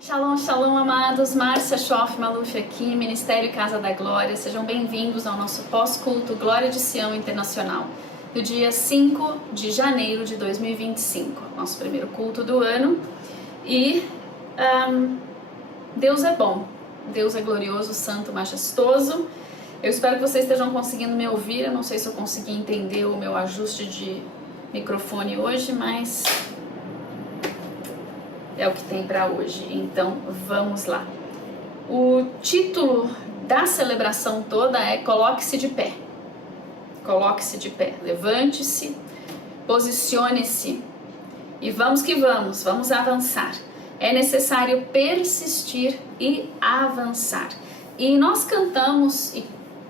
Shalom, shalom, amados. Márcia Schoff Maluf aqui, Ministério Casa da Glória. Sejam bem-vindos ao nosso pós-culto Glória de Sião Internacional, do dia 5 de janeiro de 2025, nosso primeiro culto do ano. E Deus é bom, Deus é glorioso, santo, majestoso. Eu espero que vocês estejam conseguindo me ouvir. Eu não sei se eu consegui entender o meu ajuste de microfone hoje, mas é o que tem para hoje, então vamos lá. O título da celebração toda é Coloque-se de pé. Coloque-se de pé, levante-se, posicione-se e vamos que vamos, vamos avançar. É necessário persistir e avançar. E nós cantamos e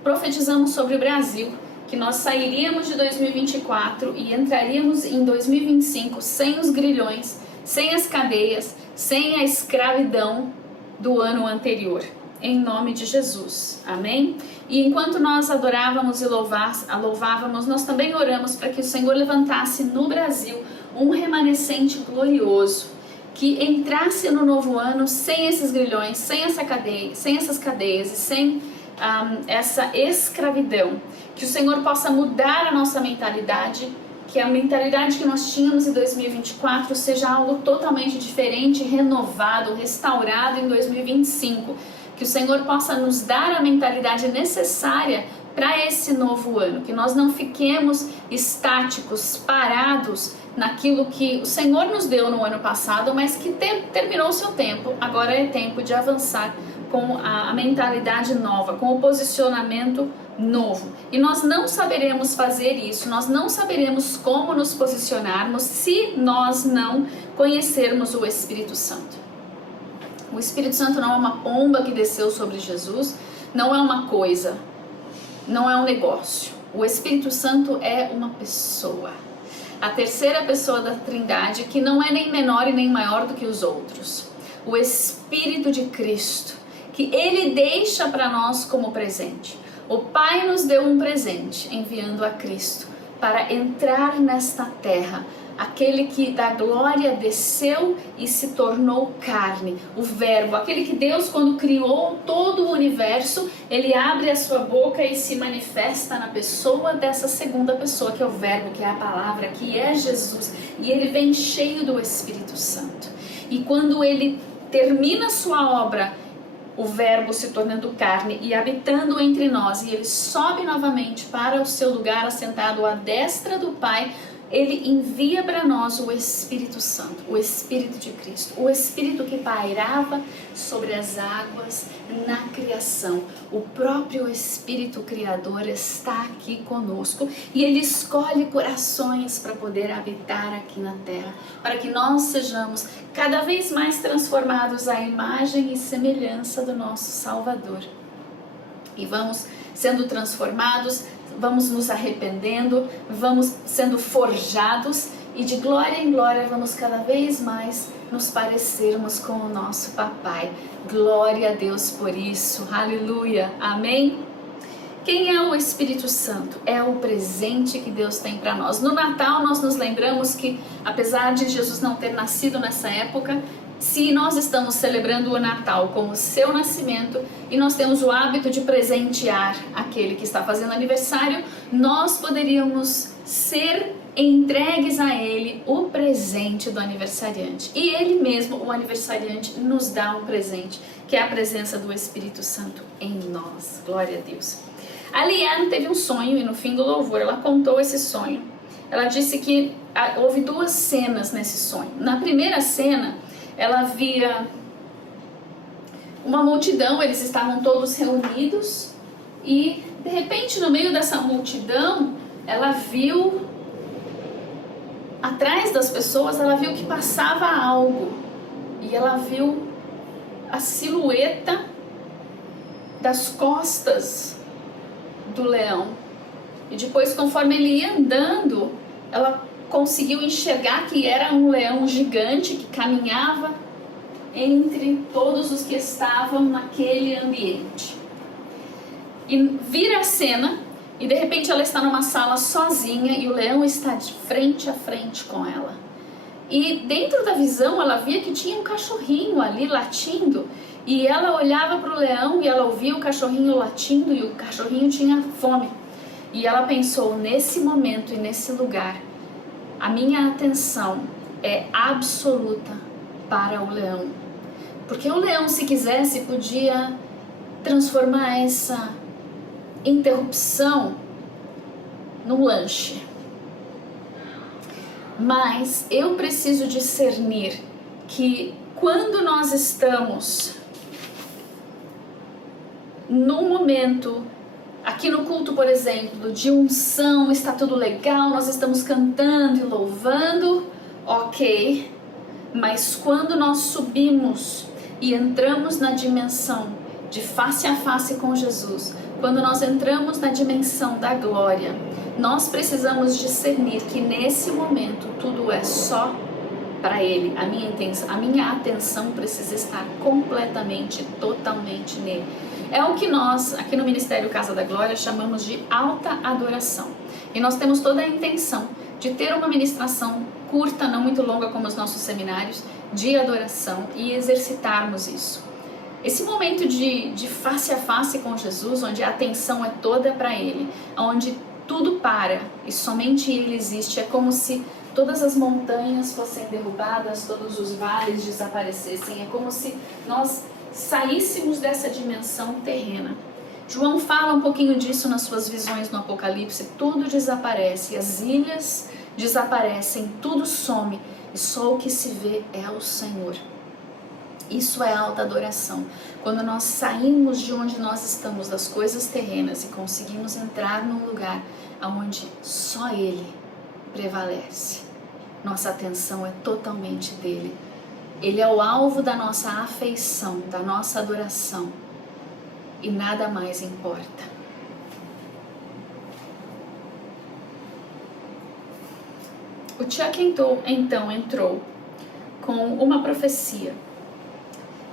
profetizamos sobre o Brasil, que nós sairíamos de 2024 e entraríamos em 2025 sem os grilhões, sem as cadeias, sem a escravidão do ano anterior, em nome de Jesus, amém? E enquanto nós adorávamos e louvávamos, nós também oramos para que o Senhor levantasse no Brasil um remanescente glorioso, que entrasse no novo ano sem esses grilhões, sem essas cadeias e sem essa escravidão, que o Senhor possa mudar a nossa mentalidade, que a mentalidade que nós tínhamos em 2024 seja algo totalmente diferente, renovado, restaurado em 2025. Que o Senhor possa nos dar a mentalidade necessária para esse novo ano. Que nós não fiquemos estáticos, parados naquilo que o Senhor nos deu no ano passado, mas que terminou o seu tempo. Agora é tempo de avançar com a mentalidade nova, com o posicionamento novo. E nós não saberemos fazer isso, nós não saberemos como nos posicionarmos se nós não conhecermos o Espírito Santo. O Espírito Santo não é uma pomba que desceu sobre Jesus, não é uma coisa, não é um negócio. O Espírito Santo é uma pessoa, a terceira pessoa da Trindade, que não é nem menor e nem maior do que os outros. O Espírito de Cristo, que Ele deixa para nós como presente. O Pai nos deu um presente, enviando a Cristo para entrar nesta terra, aquele que da glória desceu e se tornou carne, o Verbo, aquele que Deus, quando criou todo o universo, Ele abre a sua boca e se manifesta na pessoa dessa segunda pessoa, que é o Verbo, que é a palavra, que é Jesus, e Ele vem cheio do Espírito Santo. E quando Ele termina a sua obra, o Verbo se tornando carne e habitando entre nós, e Ele sobe novamente para o seu lugar assentado à destra do Pai, Ele envia para nós o Espírito Santo, o Espírito de Cristo, o Espírito que pairava sobre as águas na criação. O próprio Espírito Criador está aqui conosco e Ele escolhe corações para poder habitar aqui na terra, para que nós sejamos cada vez mais transformados à imagem e semelhança do nosso Salvador. E vamos sendo transformados, vamos nos arrependendo, vamos sendo forjados e de glória em glória vamos cada vez mais nos parecermos com o nosso papai. Glória a Deus por isso, aleluia, amém? Quem é o Espírito Santo? É o presente que Deus tem para nós. No Natal nós nos lembramos que, apesar de Jesus não ter nascido nessa época, se nós estamos celebrando o Natal como seu nascimento e nós temos o hábito de presentear aquele que está fazendo aniversário, nós poderíamos ser entregues a ele o presente do aniversariante. E ele mesmo, o aniversariante, nos dá um presente, que é a presença do Espírito Santo em nós. Glória a Deus. A Liane teve um sonho e no fim do louvor ela contou esse sonho. Ela disse que houve duas cenas nesse sonho. Na primeira cena, ela via uma multidão, eles estavam todos reunidos e de repente no meio dessa multidão ela viu, atrás das pessoas, ela viu que passava algo e ela viu a silhueta das costas do leão. E depois, conforme ele ia andando, ela conseguiu enxergar que era um leão gigante que caminhava entre todos os que estavam naquele ambiente. E vira a cena e de repente ela está numa sala sozinha e o leão está de frente a frente com ela. E dentro da visão ela via que tinha um cachorrinho ali latindo, e ela olhava para o leão e ela ouvia o cachorrinho latindo e o cachorrinho tinha fome. E ela pensou, nesse momento e nesse lugar, a minha atenção é absoluta para o leão. Porque o leão, se quisesse, podia transformar essa interrupção num lanche. Mas eu preciso discernir que quando nós estamos num momento, aqui no culto, por exemplo, de unção, está tudo legal, nós estamos cantando e louvando, ok, mas quando nós subimos e entramos na dimensão de face a face com Jesus, quando nós entramos na dimensão da glória, nós precisamos discernir que nesse momento tudo é só para Ele. A minha atenção precisa estar completamente, totalmente nele. É o que nós, aqui no Ministério Casa da Glória, chamamos de alta adoração. E nós temos toda a intenção de ter uma ministração curta, não muito longa como os nossos seminários, de adoração e exercitarmos isso. Esse momento de face a face com Jesus, onde a atenção é toda para Ele, onde tudo para e somente Ele existe, é como se todas as montanhas fossem derrubadas, todos os vales desaparecessem, é como se nós saíssemos dessa dimensão terrena. João fala um pouquinho disso nas suas visões no Apocalipse, tudo desaparece, as ilhas desaparecem, tudo some, e só o que se vê é o Senhor. Isso é alta adoração. Quando nós saímos de onde nós estamos, das coisas terrenas, e conseguimos entrar num lugar onde só Ele prevalece. Nossa atenção é totalmente dele. Ele é o alvo da nossa afeição, da nossa adoração. E nada mais importa. O Chuck então entrou com uma profecia.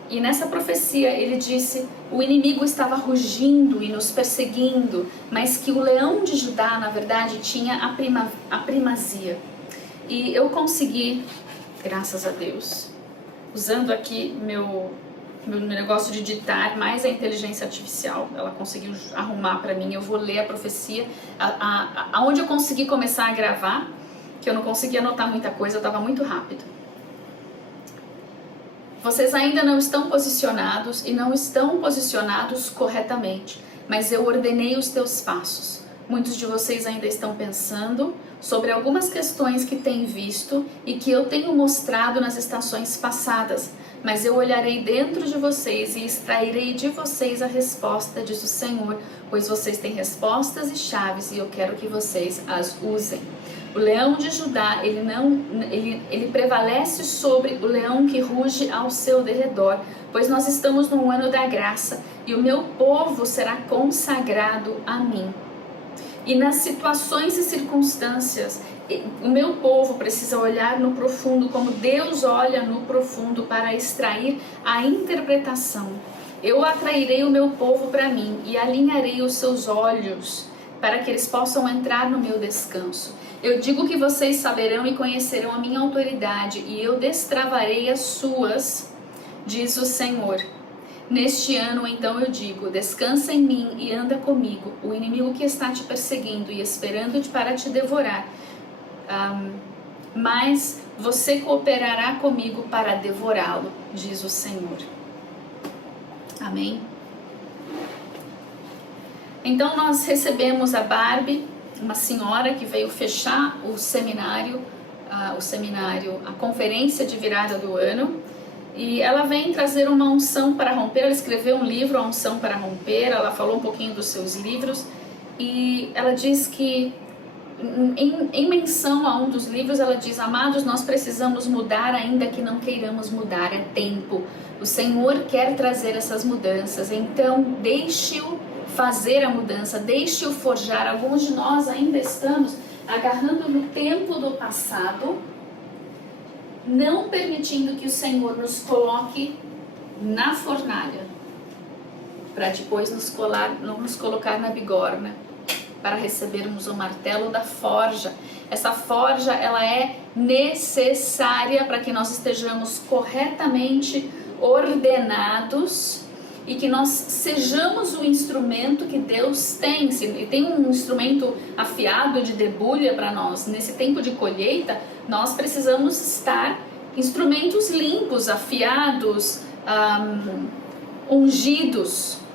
E nessa profecia ele disse, o inimigo estava rugindo e nos perseguindo, mas que o leão de Judá, na verdade, tinha a primazia. E eu consegui, graças a Deus, usando aqui meu negócio de digitar, mais a inteligência artificial, ela conseguiu arrumar para mim, eu vou ler a profecia, aonde eu consegui começar a gravar, que eu não conseguia anotar muita coisa, eu estava muito rápido. Vocês ainda não estão posicionados e não estão posicionados corretamente, mas eu ordenei os teus passos. Muitos de vocês ainda estão pensando sobre algumas questões que têm visto e que eu tenho mostrado nas estações passadas, mas eu olharei dentro de vocês e extrairei de vocês a resposta, diz o Senhor, pois vocês têm respostas e chaves e eu quero que vocês as usem. O leão de Judá, ele prevalece sobre o leão que ruge ao seu derredor, pois nós estamos no ano da graça e o meu povo será consagrado a mim. E nas situações e circunstâncias, o meu povo precisa olhar no profundo, como Deus olha no profundo, para extrair a interpretação. Eu atrairei o meu povo para mim e alinharei os seus olhos para que eles possam entrar no meu descanso. Eu digo que vocês saberão e conhecerão a minha autoridade e eu destravarei as suas, diz o Senhor. Neste ano, então, eu digo, descansa em mim e anda comigo, o inimigo que está te perseguindo e esperando para te devorar. Mas você cooperará comigo para devorá-lo, diz o Senhor. Amém? Então nós recebemos a Barbie, uma senhora que veio fechar o seminário, a conferência de virada do ano, e ela vem trazer uma unção para romper. Ela escreveu um livro, A Unção para Romper, ela falou um pouquinho dos seus livros, e ela diz que, em menção a um dos livros, ela diz, amados, nós precisamos mudar ainda que não queiramos mudar, é tempo. O Senhor quer trazer essas mudanças, então deixe-o fazer a mudança, deixe-o forjar. Alguns de nós ainda estamos agarrando no tempo do passado, não permitindo que o Senhor nos coloque na fornalha, para depois nos colocar na bigorna, para recebermos o martelo da forja. Essa forja, ela é necessária para que nós estejamos corretamente ordenados e que nós sejamos o instrumento que Deus tem. Se tem um instrumento afiado de debulha para nós nesse tempo de colheita, nós precisamos estar instrumentos limpos, afiados, ungidos.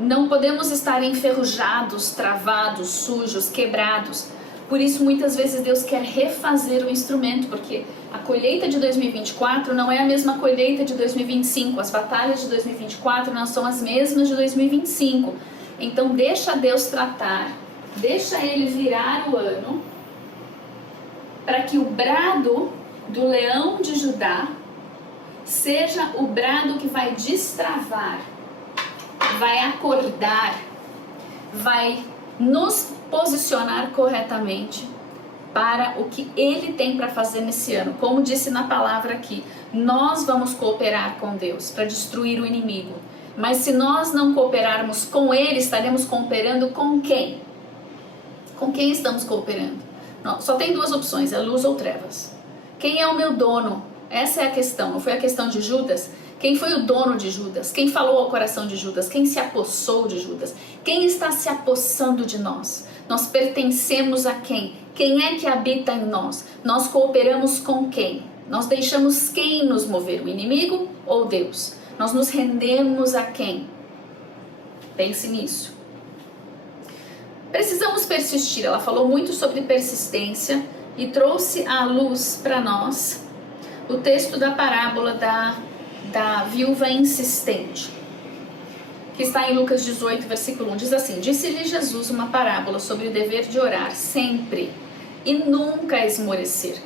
Não podemos estar enferrujados, travados, sujos, quebrados. Por isso, muitas vezes, Deus quer refazer o instrumento, porque a colheita de 2024 não é a mesma colheita de 2025. As batalhas de 2024 não são as mesmas de 2025. Então, deixa Deus tratar, deixa Ele virar o ano, para que o brado do leão de Judá seja o brado que vai destravar, vai acordar, vai nos posicionar corretamente para o que Ele tem para fazer nesse ano. Como disse na palavra aqui, nós vamos cooperar com Deus para destruir o inimigo. Mas se nós não cooperarmos com Ele, estaremos cooperando com quem? Com quem estamos cooperando? Não, só tem duas opções, é luz ou trevas. Quem é o meu dono? Essa é a questão. Não foi a questão de Judas? Quem foi o dono de Judas? Quem falou ao coração de Judas? Quem se apossou de Judas? Quem está se apossando de nós? Nós pertencemos a quem? Quem é que habita em nós? Nós cooperamos com quem? Nós deixamos quem nos mover? O inimigo ou Deus? Nós nos rendemos a quem? Pense nisso. Precisamos persistir. Ela falou muito sobre persistência e trouxe à luz para nós o texto da parábola da viúva insistente, que está em Lucas 18, versículo 1, diz assim: disse-lhe Jesus uma parábola sobre o dever de orar sempre e nunca esmorecer.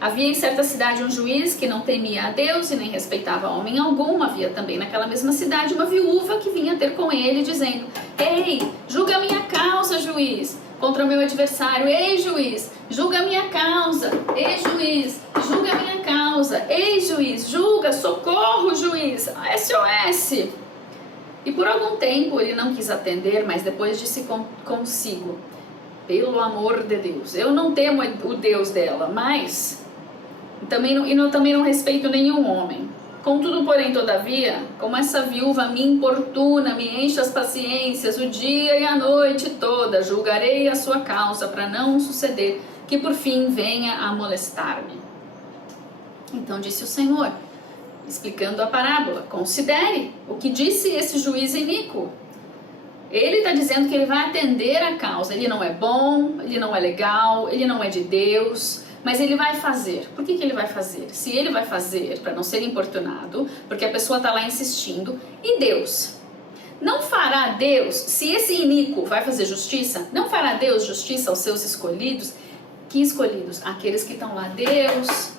Havia em certa cidade um juiz que não temia a Deus e nem respeitava homem algum. Havia também naquela mesma cidade uma viúva que vinha ter com ele, dizendo: ei, julga a minha causa, juiz, contra o meu adversário. Ei, juiz, julga a minha causa. Ei, juiz, julga a minha causa. Ei, juiz, julga, socorro, juiz, SOS. E por algum tempo ele não quis atender, mas depois disse consigo: pelo amor de Deus, eu não temo o Deus dela, mas também não respeito nenhum homem. Contudo, porém, todavia, como essa viúva me importuna, me enche as paciências o dia e a noite toda, julgarei a sua causa, para não suceder que por fim venha a molestar-me. Então disse o Senhor, explicando a parábola: considere o que disse esse juiz iníquo. Ele está dizendo que ele vai atender a causa. Ele não é bom, ele não é legal, ele não é de Deus, mas ele vai fazer. Por que ele vai fazer? Se ele vai fazer para não ser importunado, porque a pessoa está lá insistindo, e Deus? Não fará Deus, se esse iníquo vai fazer justiça, não fará Deus justiça aos seus escolhidos? Que escolhidos? Aqueles que estão lá. Deus,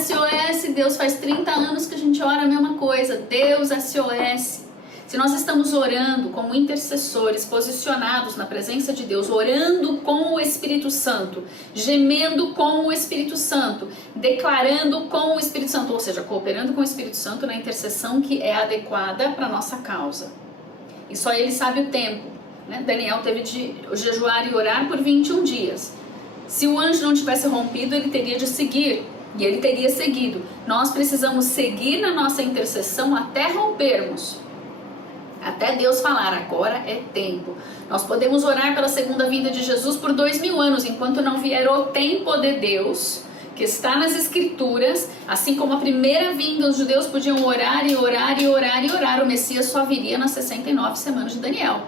SOS, Deus, faz 30 anos que a gente ora a mesma coisa. Deus, SOS. Se nós estamos orando como intercessores, posicionados na presença de Deus, orando com o Espírito Santo, gemendo com o Espírito Santo, declarando com o Espírito Santo, ou seja, cooperando com o Espírito Santo na intercessão que é adequada para a nossa causa. E só Ele sabe o tempo, né? Daniel teve de jejuar e orar por 21 dias. Se o anjo não tivesse rompido, ele teria de seguir, e ele teria seguido. Nós precisamos seguir na nossa intercessão até rompermos. Até Deus falar, agora é tempo. Nós podemos orar pela segunda vinda de Jesus por 2000 anos, enquanto não vier o tempo de Deus, que está nas Escrituras. Assim como a primeira vinda, os judeus podiam orar e orar e orar e orar. O Messias só viria nas 69 semanas de Daniel.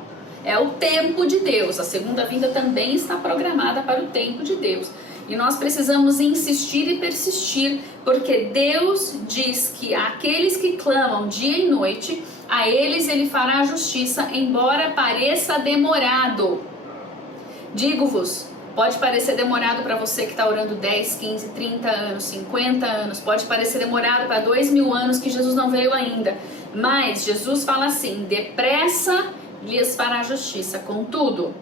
É o tempo de Deus. A segunda vinda também está programada para o tempo de Deus. E nós precisamos insistir e persistir, porque Deus diz que aqueles que clamam dia e noite, a eles Ele fará justiça, embora pareça demorado. Digo-vos, pode parecer demorado para você que está orando 10, 15, 30 anos, 50 anos, pode parecer demorado para 2000 anos que Jesus não veio ainda, mas Jesus fala assim: depressa lhes fará justiça. Contudo,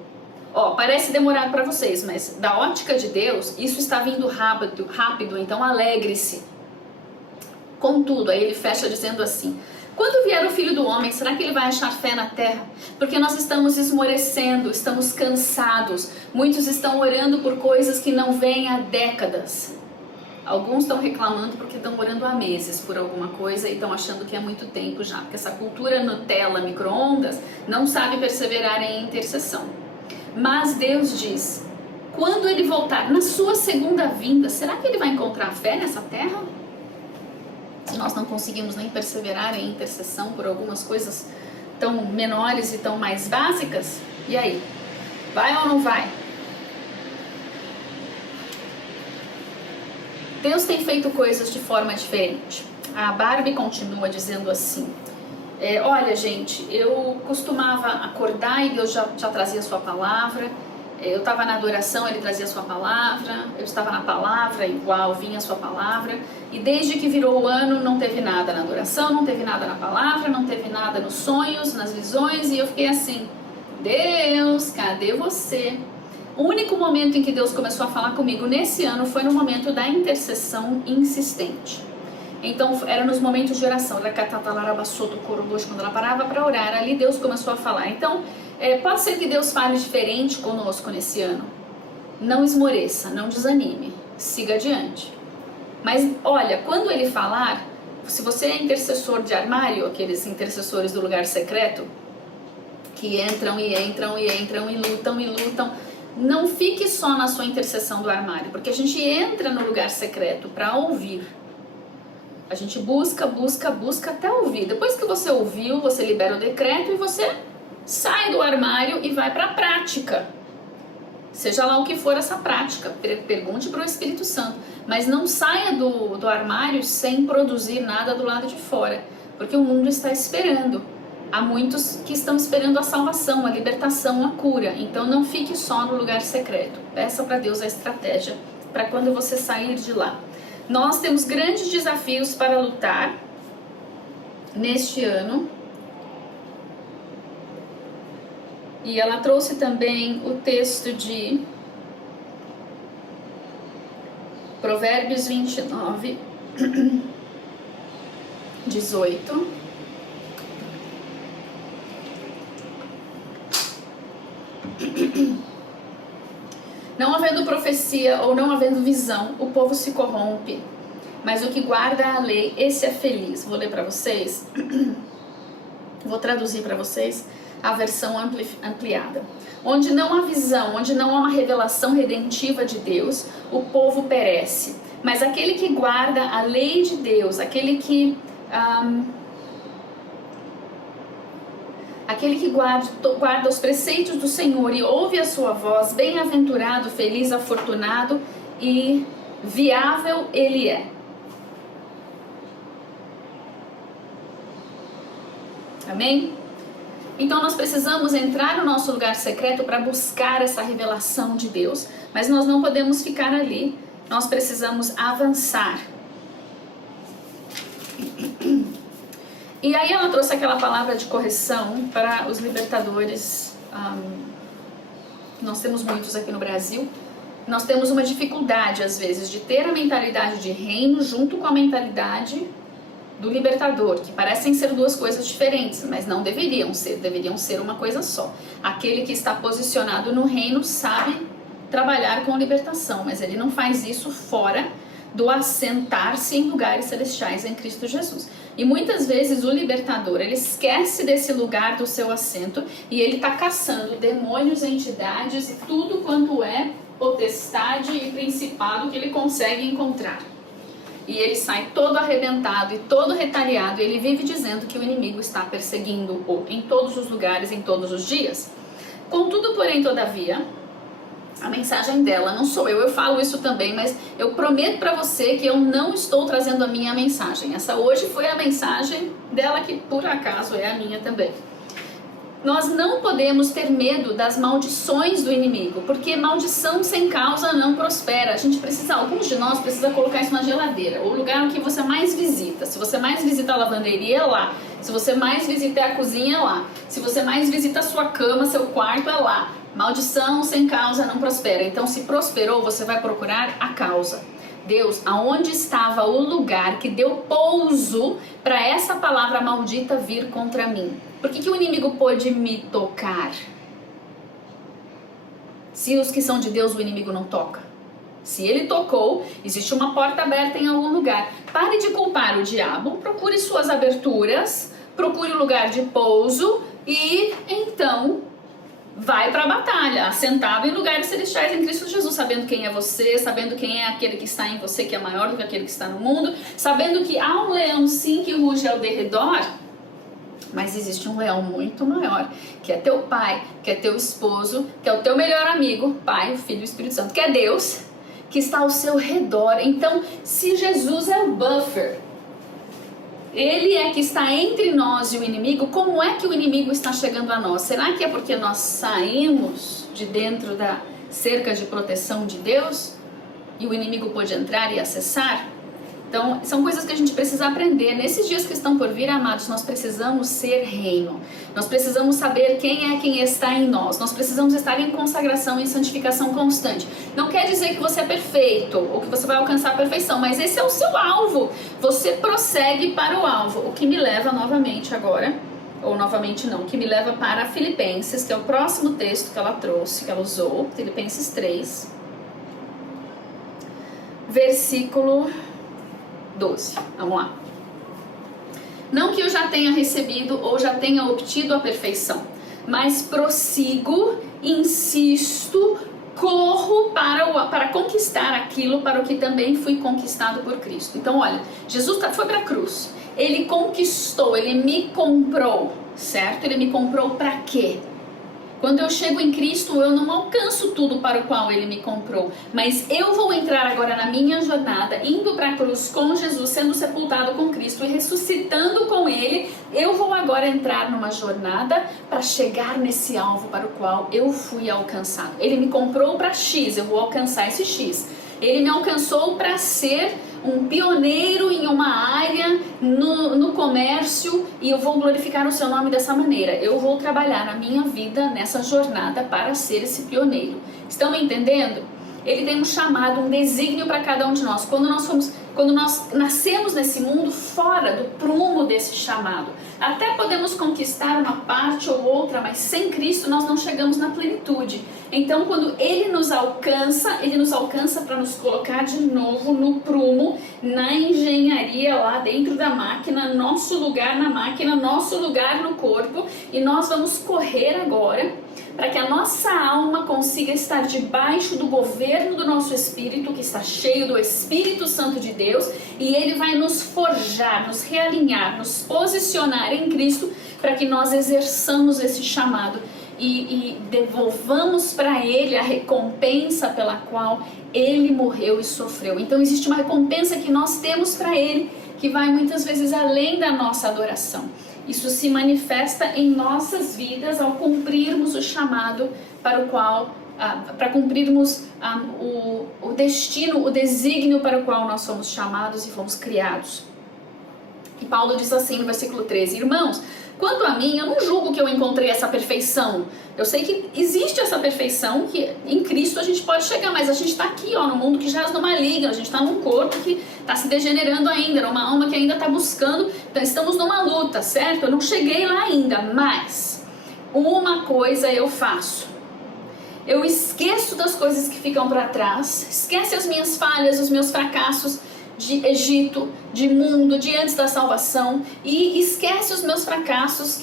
parece demorado para vocês, mas da ótica de Deus, isso está vindo rápido, então alegre-se. Contudo, aí ele fecha dizendo assim: Quando vier o Filho do Homem, será que ele vai achar fé na terra? Porque nós estamos esmorecendo, estamos cansados. Muitos estão orando por coisas que não vêm há décadas. Alguns estão reclamando porque estão orando há meses por alguma coisa e estão achando que é muito tempo já. Porque essa cultura Nutella, micro-ondas, não sabe perseverar em intercessão. Mas Deus diz, quando ele voltar na sua segunda vinda, será que ele vai encontrar fé nessa terra? Se nós não conseguimos nem perseverar em intercessão por algumas coisas tão menores e tão mais básicas, e aí? Vai ou não vai? Deus tem feito coisas de forma diferente. A Barbie continua dizendo assim, olha gente, eu costumava acordar e Deus já trazia a sua palavra, eu estava na adoração, ele trazia a sua palavra, eu estava na palavra, igual, vinha a sua palavra, e desde que virou o ano não teve nada na adoração, não teve nada na palavra, não teve nada nos sonhos, nas visões, e eu fiquei assim, Deus, cadê você? O único momento em que Deus começou a falar comigo nesse ano foi no momento da intercessão insistente. Então era nos momentos de oração, quando ela parava para orar, ali Deus começou a falar. Então pode ser que Deus fale diferente conosco nesse ano. Não esmoreça, não desanime, siga adiante. Mas olha, quando ele falar, se você é intercessor de armário, aqueles intercessores do lugar secreto, que entram e entram e entram e lutam, não fique só na sua intercessão do armário, porque a gente entra no lugar secreto para ouvir. A gente busca até ouvir. Depois que você ouviu, você libera o decreto e você sai do armário e vai para a prática. Seja lá o que for essa prática, pergunte para o Espírito Santo. Mas não saia do armário sem produzir nada do lado de fora, porque o mundo está esperando. Há muitos que estão esperando a salvação, a libertação, a cura. Então não fique só no lugar secreto. Peça para Deus a estratégia para quando você sair de lá. Nós temos grandes desafios para lutar neste ano. E ela trouxe também o texto de Provérbios 29, 18. Não havendo profecia ou não havendo visão, o povo se corrompe, mas o que guarda a lei, esse é feliz. Vou ler para vocês, vou traduzir para vocês a versão ampliada. Onde não há visão, onde não há uma revelação redentiva de Deus, o povo perece. Mas aquele que guarda a lei de Deus, aquele que guarda os preceitos do Senhor e ouve a sua voz, bem-aventurado, feliz, afortunado e viável ele é. Amém? Então nós precisamos entrar no nosso lugar secreto para buscar essa revelação de Deus, mas nós não podemos ficar ali, nós precisamos avançar. E aí ela trouxe aquela palavra de correção para os libertadores. Nós temos muitos aqui no Brasil. Nós temos uma dificuldade às vezes de ter a mentalidade de reino junto com a mentalidade do libertador, que parecem ser duas coisas diferentes, mas não deveriam ser uma coisa só. Aquele que está posicionado no reino sabe trabalhar com libertação, mas ele não faz isso fora do assentar-se em lugares celestiais em Cristo Jesus. E muitas vezes o libertador, ele esquece desse lugar do seu assento e ele está caçando demônios, entidades e tudo quanto é potestade e principado que ele consegue encontrar. E ele sai todo arrebentado e todo retalhado, e ele vive dizendo que o inimigo está perseguindo-o em todos os lugares, em todos os dias. Contudo, porém, todavia, a mensagem dela, não sou eu falo isso também, mas eu prometo para você que eu não estou trazendo a minha mensagem. Essa hoje foi a mensagem dela, que por acaso é a minha também. Nós não podemos ter medo das maldições do inimigo, porque maldição sem causa não prospera. A gente precisa, alguns de nós precisam colocar isso na geladeira, o lugar que você mais visita. Se você mais visita a lavanderia, é lá. Se você mais visita a cozinha, é lá. Se você mais visita a sua cama, seu quarto, é lá. Maldição sem causa não prospera. Então, se prosperou, você vai procurar a causa. Deus, aonde estava o lugar que deu pouso para essa palavra maldita vir contra mim? Por que o inimigo pôde me tocar? Se os que são de Deus o inimigo não toca. Se ele tocou, existe uma porta aberta em algum lugar. Pare de culpar o diabo, procure suas aberturas, procure o lugar de pouso e então vai para a batalha, assentado em lugares celestiais em Cristo Jesus, sabendo quem é você, sabendo quem é aquele que está em você, que é maior do que aquele que está no mundo, sabendo que há um leão sim que ruge ao derredor, mas existe um leão muito maior, que é teu pai, que é teu esposo, que é o teu melhor amigo, Pai, Filho e Espírito Santo, que é Deus, que está ao seu redor. Então, se Jesus é o buffer, ele é que está entre nós e o inimigo, como é que o inimigo está chegando a nós? Será que é porque nós saímos de dentro da cerca de proteção de Deus e o inimigo pode entrar e acessar? Então, são coisas que a gente precisa aprender. Nesses dias que estão por vir, amados, nós precisamos ser reino. Nós precisamos saber quem está em nós. Nós precisamos estar em consagração, em santificação constante. Não quer dizer que você é perfeito ou que você vai alcançar a perfeição, mas esse é o seu alvo. Você prossegue para o alvo. O que me leva novamente agora, ou novamente não, o que me leva para Filipenses, que é o próximo texto que ela trouxe, que ela usou, Filipenses 3, versículo 12, vamos lá. Não que eu já tenha recebido ou já tenha obtido a perfeição, mas prossigo, insisto, corro para conquistar aquilo para o que também fui conquistado por Cristo. Então olha, Jesus foi para a cruz, ele conquistou, ele me comprou, certo? Ele me comprou para quê? Quando eu chego em Cristo, eu não alcanço tudo para o qual Ele me comprou. Mas eu vou entrar agora na minha jornada, indo para a cruz com Jesus, sendo sepultado com Cristo e ressuscitando com Ele. Eu vou agora entrar numa jornada para chegar nesse alvo para o qual eu fui alcançado. Ele me comprou para X, eu vou alcançar esse X. Ele me alcançou para ser um pioneiro em uma área no comércio e eu vou glorificar o seu nome dessa maneira. Eu vou trabalhar a minha vida nessa jornada para ser esse pioneiro. Estão me entendendo? Ele tem um chamado, um desígnio para cada um de nós. Quando nós nascemos nesse mundo fora do prumo desse chamado, até podemos conquistar uma parte ou outra, mas sem Cristo nós não chegamos na plenitude. Então, quando Ele nos alcança para nos colocar de novo no prumo, na engenharia lá dentro da máquina, nosso lugar na máquina, nosso lugar no corpo, e nós vamos correr agora para que a nossa alma consiga estar debaixo do governo do nosso espírito, que está cheio do Espírito Santo de Deus, e Ele vai nos forjar, nos realinhar, nos posicionar em Cristo, para que nós exerçamos esse chamado e devolvamos para Ele a recompensa pela qual Ele morreu e sofreu. Então existe uma recompensa que nós temos para Ele, que vai muitas vezes além da nossa adoração. Isso se manifesta em nossas vidas ao cumprirmos o chamado para o qual, para cumprirmos o destino, o desígnio para o qual nós somos chamados e fomos criados. E Paulo diz assim no versículo 13: Irmãos, quanto a mim, eu não julgo que eu encontrei essa perfeição. Eu sei que existe essa perfeição, que em Cristo a gente pode chegar, mas a gente está aqui no mundo que jaz no maligno, a gente está num corpo que está se degenerando ainda, numa alma que ainda está buscando, então estamos numa luta, certo? Eu não cheguei lá ainda, mas uma coisa eu faço. Eu esqueço das coisas que ficam para trás, esquece as minhas falhas, os meus fracassos de Egito, de mundo, de antes da salvação, e esquece os meus fracassos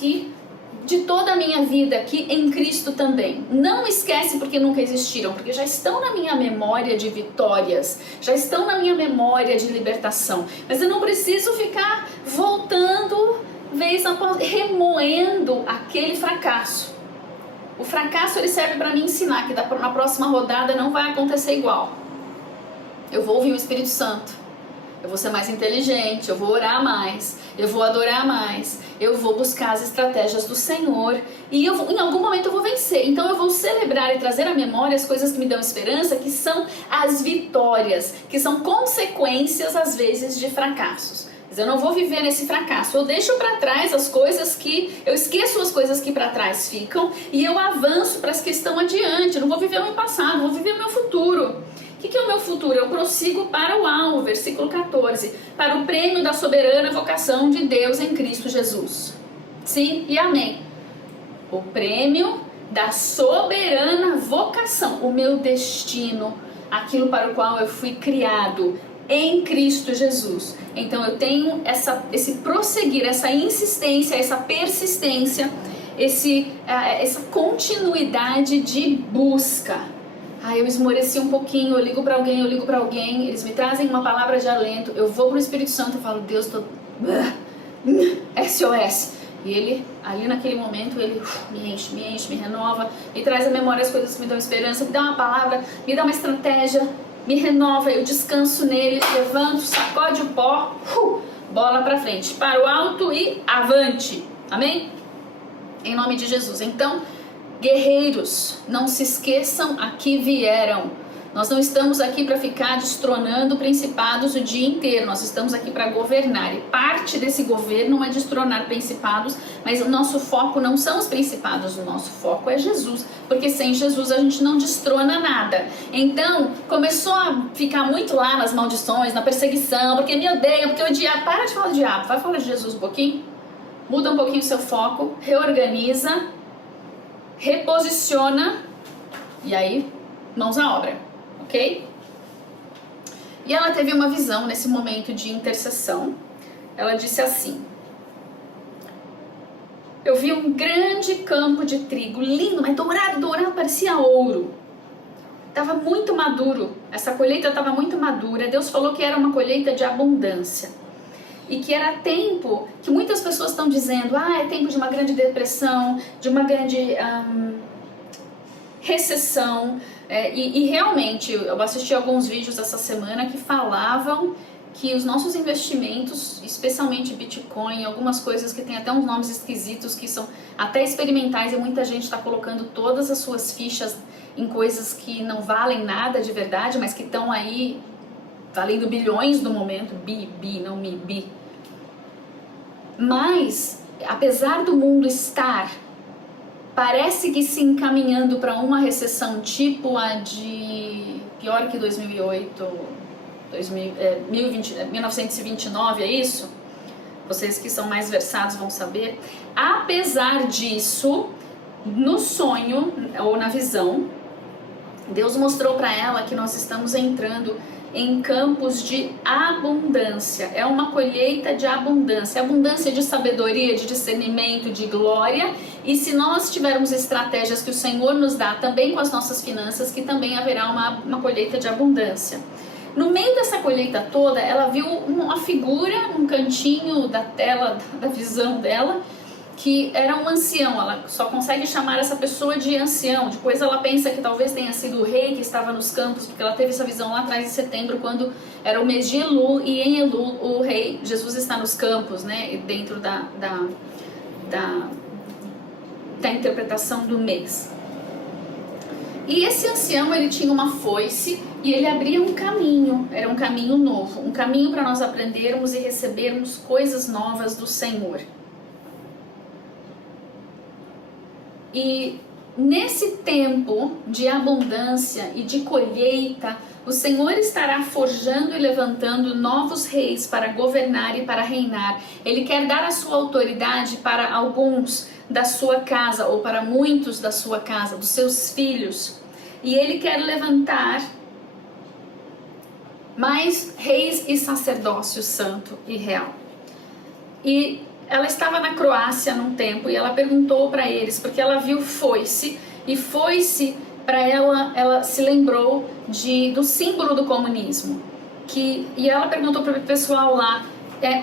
de toda a minha vida aqui em Cristo também. Não esquece porque nunca existiram, porque já estão na minha memória de vitórias, já estão na minha memória de libertação, mas eu não preciso ficar voltando vez após remoendo aquele fracasso. O fracasso ele serve para me ensinar que na próxima rodada não vai acontecer igual. Eu vou ouvir o Espírito Santo, eu vou ser mais inteligente, eu vou orar mais, eu vou adorar mais, eu vou buscar as estratégias do Senhor e em algum momento eu vou vencer. Então eu vou celebrar e trazer à memória as coisas que me dão esperança, que são as vitórias, que são consequências às vezes de fracassos. Mas eu não vou viver nesse fracasso, eu deixo para trás as coisas eu esqueço as coisas que para trás ficam e eu avanço para as que estão adiante. Eu não vou viver o meu passado, vou viver o meu futuro. O que é o meu futuro? Eu prossigo para o alvo, versículo 14, para o prêmio da soberana vocação de Deus em Cristo Jesus. Sim e amém. O prêmio da soberana vocação, o meu destino, aquilo para o qual eu fui criado em Cristo Jesus. Então eu tenho esse prosseguir, essa insistência, essa persistência, essa continuidade de busca. Eu esmoreci um pouquinho, eu ligo para alguém, eles me trazem uma palavra de alento, eu vou pro Espírito Santo e falo, Deus, tô SOS. E ele, ali naquele momento, ele me enche, me renova, me traz à memória as coisas que me dão esperança, me dá uma palavra, me dá uma estratégia, me renova, eu descanso nele, levanto, sacode o pó, bola pra frente, para o alto e avante. Amém? Em nome de Jesus. Então, guerreiros, não se esqueçam a que vieram. Nós não estamos aqui para ficar destronando principados o dia inteiro, nós estamos aqui para governar, e parte desse governo é destronar principados, mas o nosso foco não são os principados, o nosso foco é Jesus, porque sem Jesus a gente não destrona nada. Então, começou a ficar muito lá nas maldições, na perseguição, porque me odeiam, porque o diabo, para de falar do diabo, vai falar de Jesus um pouquinho, muda um pouquinho o seu foco, reorganiza, reposiciona, e aí, mãos à obra. Ok? E ela teve uma visão nesse momento de intercessão. Ela disse assim: eu vi um grande campo de trigo, lindo, mas dourado, parecia ouro. Estava muito maduro, essa colheita estava muito madura. Deus falou que era uma colheita de abundância. E que era tempo, que muitas pessoas estão dizendo, é tempo de uma grande depressão, de uma grande recessão. E realmente, eu assisti alguns vídeos essa semana que falavam que os nossos investimentos, especialmente Bitcoin, algumas coisas que tem até uns nomes esquisitos, que são até experimentais, e muita gente está colocando todas as suas fichas em coisas que não valem nada de verdade, mas que estão aí valendo bilhões no momento, bi. Mas, apesar do mundo estar, parece que se encaminhando para uma recessão tipo a de, pior que 2008, 1929, é isso? Vocês que são mais versados vão saber. Apesar disso, no sonho ou na visão, Deus mostrou para ela que nós estamos entrando em campos de abundância. É uma colheita de abundância, abundância de sabedoria, de discernimento, de glória. E se nós tivermos estratégias que o Senhor nos dá também com as nossas finanças, que também haverá uma colheita de abundância. No meio dessa colheita toda, ela viu uma figura, um cantinho da tela, da visão dela, que era um ancião. Ela só consegue chamar essa pessoa de ancião. Depois ela pensa que talvez tenha sido o rei que estava nos campos, porque ela teve essa visão lá atrás em setembro, quando era o mês de Elul, e em Elul o rei Jesus está nos campos, né, dentro da interpretação do mês. E esse ancião, ele tinha uma foice e ele abria um caminho, era um caminho novo, um caminho para nós aprendermos e recebermos coisas novas do Senhor. E nesse tempo de abundância e de colheita, o Senhor estará forjando e levantando novos reis para governar e para reinar. Ele quer dar a sua autoridade para alguns da sua casa, ou para muitos da sua casa, dos seus filhos. E Ele quer levantar mais reis e sacerdócio santo e real. E ela estava na Croácia num tempo e ela perguntou para eles, porque ela viu foice, e foice para ela se lembrou do símbolo do comunismo. E ela perguntou para o pessoal lá,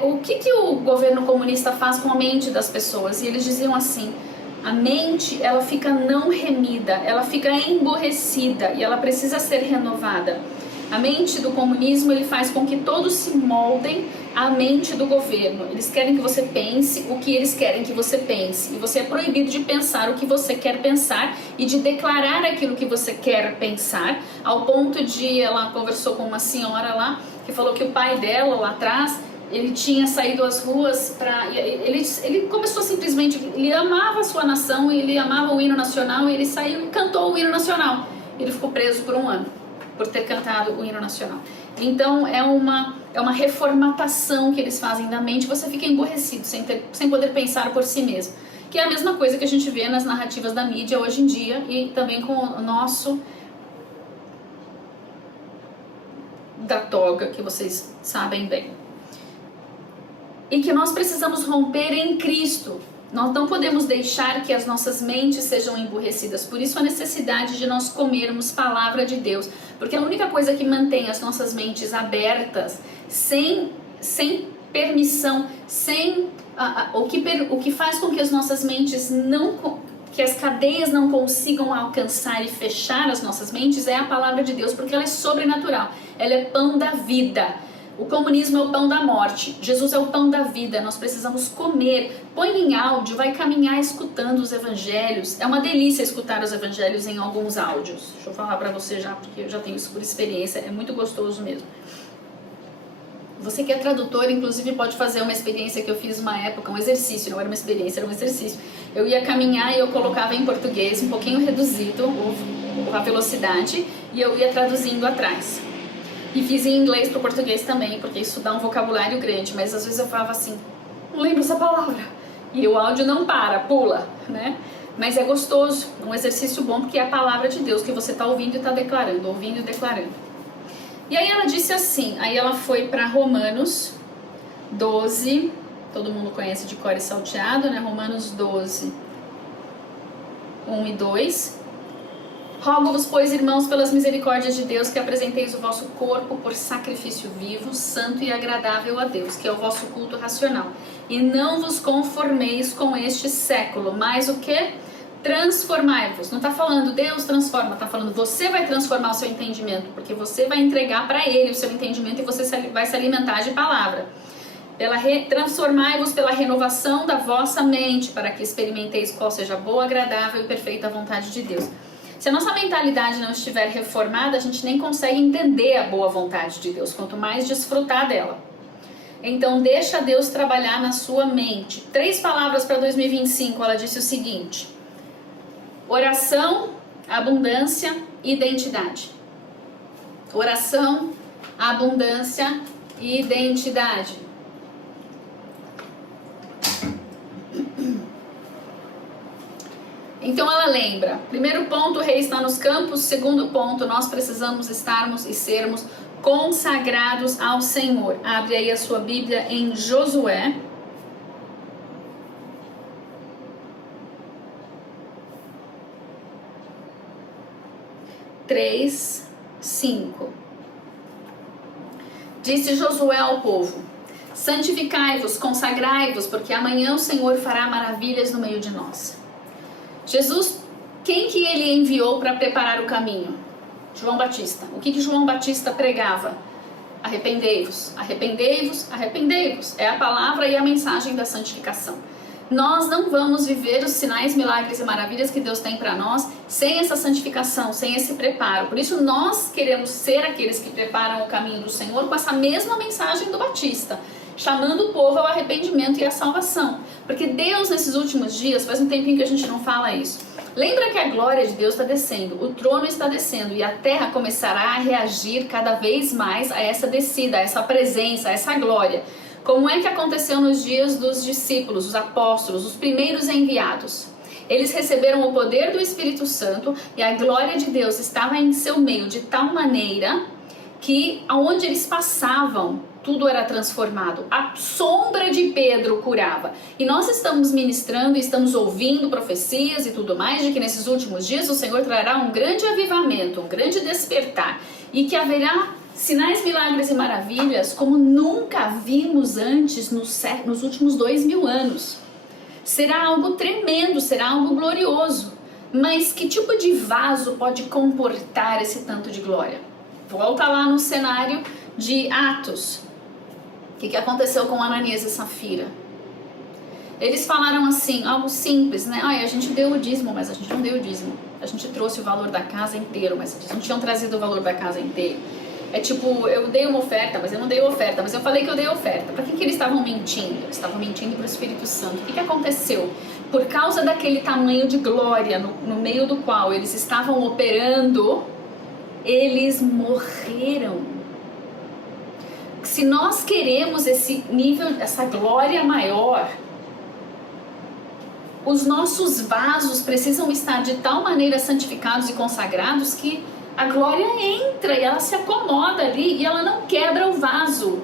o que o governo comunista faz com a mente das pessoas? E eles diziam assim: a mente, ela fica não remida, ela fica emborrecida e ela precisa ser renovada. A mente do comunismo, ele faz com que todos se moldem à mente do governo. Eles querem que você pense o que eles querem que você pense. E você é proibido de pensar o que você quer pensar e de declarar aquilo que você quer pensar. Ao ponto de, ela conversou com uma senhora lá, que falou que o pai dela lá atrás, ele tinha saído às ruas para... Ele começou simplesmente... Ele amava a sua nação, ele amava o hino nacional, e ele saiu e cantou o hino nacional. Ele ficou preso por 1 ano. por ter cantado o hino nacional. Então é uma reformatação que eles fazem da mente, você fica emborrecido, sem poder pensar por si mesmo. Que é a mesma coisa que a gente vê nas narrativas da mídia hoje em dia e também com o nosso da toga, que vocês sabem bem. E que nós precisamos romper em Cristo. Nós não podemos deixar que as nossas mentes sejam emburrecidas. Por isso a necessidade de nós comermos palavra de Deus. Porque a única coisa que mantém as nossas mentes abertas, sem permissão, o que faz com que as nossas mentes que as cadeias não consigam alcançar e fechar as nossas mentes é a palavra de Deus, porque ela é sobrenatural, ela é pão da vida. O comunismo é o pão da morte, Jesus é o pão da vida, nós precisamos comer. Põe em áudio, vai caminhar escutando os evangelhos. É uma delícia escutar os evangelhos em alguns áudios. Deixa eu falar pra você já, porque eu já tenho isso por experiência, é muito gostoso mesmo. Você que é tradutor, inclusive, pode fazer uma experiência que eu fiz uma época, um exercício, não era uma experiência, era um exercício. Eu ia caminhar e eu colocava em português, um pouquinho reduzido a velocidade, e eu ia traduzindo atrás. E fiz em inglês para o português também, porque isso dá um vocabulário grande, mas às vezes eu falava assim, não lembro essa palavra. E o áudio não pula, né? Mas é gostoso, um exercício bom, porque é a palavra de Deus que você está ouvindo e está declarando, ouvindo e declarando. E aí ela disse assim, aí ela foi para Romanos 12, todo mundo conhece de cor e salteado, né? Romanos 12, 1 e 2. Rogo-vos, pois, irmãos, pelas misericórdias de Deus, que apresenteis o vosso corpo por sacrifício vivo, santo e agradável a Deus, que é o vosso culto racional. E não vos conformeis com este século, mas o que? Transformai-vos. Não está falando Deus transforma, está falando você vai transformar o seu entendimento, porque você vai entregar para Ele o seu entendimento e você vai se alimentar de palavra. Transformai-vos pela renovação da vossa mente, para que experimenteis qual seja a boa, agradável e perfeita vontade de Deus. Se a nossa mentalidade não estiver reformada, a gente nem consegue entender a boa vontade de Deus, quanto mais desfrutar dela. Então, deixa Deus trabalhar na sua mente. 3 palavras para 2025, ela disse o seguinte: oração, abundância, identidade. Oração, abundância e identidade. Então ela lembra, primeiro ponto, o rei está nos campos. Segundo ponto, nós precisamos estarmos e sermos consagrados ao Senhor. Abre aí a sua Bíblia em Josué. Três, 5. Disse Josué ao povo: santificai-vos, consagrai-vos, porque amanhã o Senhor fará maravilhas no meio de nós. Jesus, quem que ele enviou para preparar o caminho? João Batista. O que João Batista pregava? Arrependei-vos, arrependei-vos, arrependei-vos. É a palavra e a mensagem da santificação. Nós não vamos viver os sinais, milagres e maravilhas que Deus tem para nós sem essa santificação, sem esse preparo. Por isso nós queremos ser aqueles que preparam o caminho do Senhor com essa mesma mensagem do Batista, chamando o povo ao arrependimento e à salvação. Porque Deus, nesses últimos dias, faz um tempinho que a gente não fala isso, lembra que a glória de Deus está descendo, o trono está descendo e a terra começará a reagir cada vez mais a essa descida, a essa presença, a essa glória. Como é que aconteceu nos dias dos discípulos, os apóstolos, os primeiros enviados? Eles receberam o poder do Espírito Santo e a glória de Deus estava em seu meio de tal maneira que aonde eles passavam, tudo era transformado. A sombra de Pedro curava. E nós estamos ministrando e estamos ouvindo profecias e tudo mais de que nesses últimos dias o Senhor trará um grande avivamento, um grande despertar e que haverá sinais, milagres e maravilhas como nunca vimos antes nos últimos 2000 anos. Será algo tremendo, será algo glorioso. Mas que tipo de vaso pode comportar esse tanto de glória? Volta lá no cenário de Atos. O que aconteceu com Ananias e Safira? Eles falaram assim, algo simples, né? A gente deu o dízimo, mas a gente não deu o dízimo. A gente trouxe o valor da casa inteiro, mas eles não tinham trazido o valor da casa inteiro. É tipo, eu dei uma oferta, mas eu não dei oferta, mas eu falei que eu dei oferta. Para que eles estavam mentindo? Eles estavam mentindo para o Espírito Santo. O que aconteceu? Por causa daquele tamanho de glória no meio do qual eles estavam operando, eles morreram. Se nós queremos esse nível, essa glória maior, os nossos vasos precisam estar de tal maneira santificados e consagrados que a glória entra e ela se acomoda ali e ela não quebra o vaso.